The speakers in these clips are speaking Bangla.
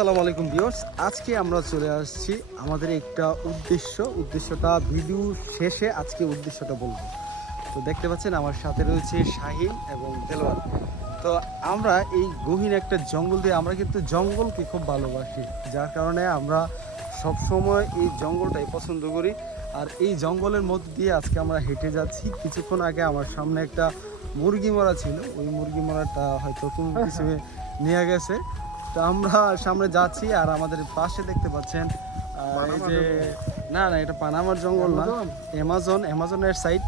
আসসালামু আলাইকুম ভিউয়ার্স, আজকে আমরা চলে আসছি আমাদের একটা উদ্দেশ্যটা ভিডিও শেষে আজকে উদ্দেশ্যটা বলবো। তো দেখতে পাচ্ছেন আমার সাথে রয়েছে শাহিন এবং দেলোয়ার। তো আমরা এই গহীন একটা জঙ্গল দিয়ে আমরা কিন্তু জঙ্গলকে খুব ভালোবাসি, যার কারণে আমরা সব সময় এই জঙ্গলটাই পছন্দ করি। আর এই জঙ্গলের মধ্যে দিয়ে আজকে আমরা হেঁটে যাচ্ছি। কিছুক্ষণ আগে আমার সামনে একটা মুরগি মরা ছিল, ওই মুরগি মরাটা হয়তো কোনো কিছু নিয়ে গেছে। তো আমরা সামনে যাচ্ছি আর আমাদের পাশে দেখতে পাচ্ছেন এই যে না না এটা পানামার জঙ্গল না, অ্যামাজনের সাইড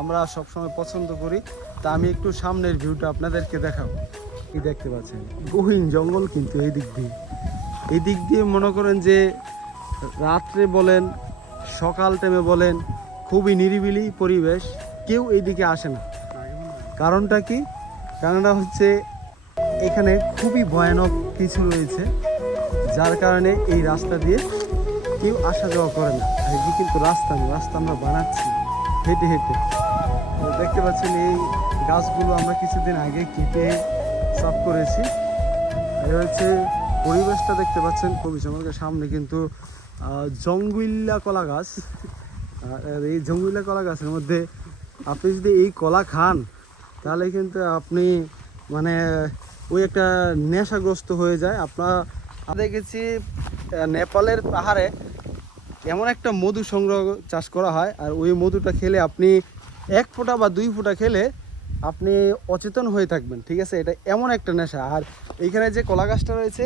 আমরা সবসময় পছন্দ করি। তা আমি একটু সামনের ভিউটা আপনাদেরকে দেখাবো। কি দেখতে পাচ্ছেন গহীন জঙ্গল, কিন্তু এই দিক দিয়ে মনে করেন যে রাত্রে বলেন সকাল টাইমে বলেন খুবই নিরিবিলি পরিবেশ, কেউ এইদিকে আসে না। কারণটা কি? কারণটা হচ্ছে এখানে খুবই ভয়ানক কিছু রয়েছে, যার কারণে এই রাস্তা দিয়ে কেউ আসা যাওয়া করে না। এই যে কিন্তু রাস্তা আমরা বানাচ্ছি হেঁটে হেঁটে। তো দেখতে পাচ্ছেন এই গাছগুলো আমরা কিছুদিন আগে কেটে সাফ করেছি। এই হচ্ছে পরিবেশটা দেখতে পাচ্ছেন খুবই চমৎকার। সামনে কিন্তু জঙ্গিল্লা কলা গাছ, আর এই জঙ্গিল্লা কলা গাছের মধ্যে আপনি যদি এই কলা খান তাহলে কিন্তু আপনি মানে ওই একটা নেশাগ্রস্ত হয়ে যায়। আপনার দেখেছি নেপালের পাহাড়ে এমন একটা মধু সংগ্রহ চাষ করা হয়, আর ওই মধুটা খেলে আপনি 1 ফোঁটা বা 2 ফোঁটা খেলে আপনি অচেতন হয়ে থাকবেন, ঠিক আছে? এটা এমন একটা নেশা। আর এইখানে যে কলা গাছটা রয়েছে,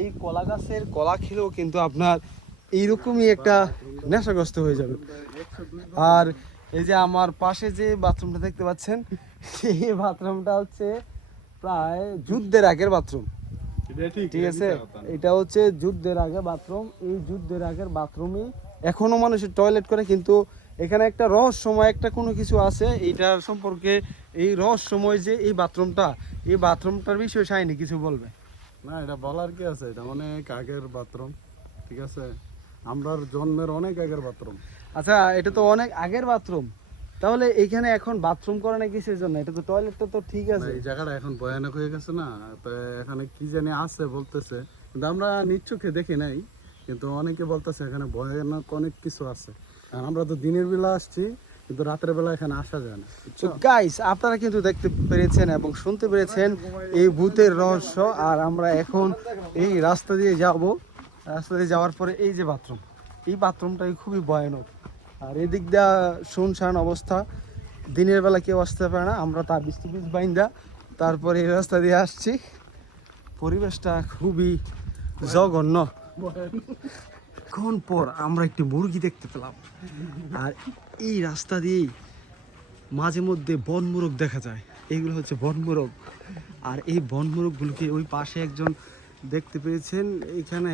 এই কলা গাছের কলা খেলেও কিন্তু আপনার এইরকমই একটা নেশাগ্রস্ত হয়ে যাবে। আর এই যে আমার পাশে যে বাথরুমটা দেখতে পাচ্ছেন, এই বাথরুমটা হচ্ছে প্রায় যুদ্ধের আগের বাথরুম, ঠিক আছে? এটা হচ্ছে যুদ্ধের আগে বাথরুম। এই যুদ্ধের আগের বাথরুমে এখনো মানুষের টয়লেট করে, কিন্তু এখানে একটা রহস্যময় একটা কোনো কিছু আছে এইটার সম্পর্কে। এই রহস্যময় যে এই বাথরুমটার বিষয়ে শাইনি কিছু বলবে। না, এটা বলার কি আছে? এটা অনেক আগের বাথরুম, ঠিক আছে? আমরার জন্মের অনেক আগের বাথরুম। আচ্ছা, এটা তো অনেক আগের বাথরুম, তাহলে এখানে এখন বাথরুম করে না কিসের জন্য? এটা তো টয়লেটটা তো ঠিক আছে। এই জায়গাটা এখন ভয়ানক হয়ে গেছে না, তো এখানে কি জানি আছে বলতেছে, কিন্তু আমরা নিচ্ছুকে দেখি নাই। কিন্তু অনেকে বলতেছে এখানে ভয়ানক অনেক কিছু আছে। আর আমরা তো দিনের বেলা আসছি, কিন্তু রাতের বেলা এখানে আসা যায় না। তো গাইস, আপনারা কিন্তু দেখতে পেরেছেন এবং শুনতে পেরেছেন এই ভূতের রহস্য। আর আমরা এখন এই রাস্তা দিয়ে যাব। রাস্তা দিয়ে যাওয়ার পরে এই যে বাথরুম, এই বাথরুমটাই খুবই ভয়ানক। আর এদিক দিয়ে শুনশান অবস্থা, দিনের বেলা কেউ আসতে পারে না। আমরা তা বিষ বাইন্দা তারপরে এই রাস্তা দিয়ে আসছি। পরিবেশটা খুবই জঘন্য। কোন পর আমরা একটি মুরগি দেখতে পেলাম, আর এই রাস্তা দিয়েই মাঝে মধ্যে বনমোরগ দেখা যায়। এইগুলো হচ্ছে বনমোরগ। আর এই বনমোরগগুলোকে ওই পাশে একজন দেখতে পেয়েছেন, এইখানে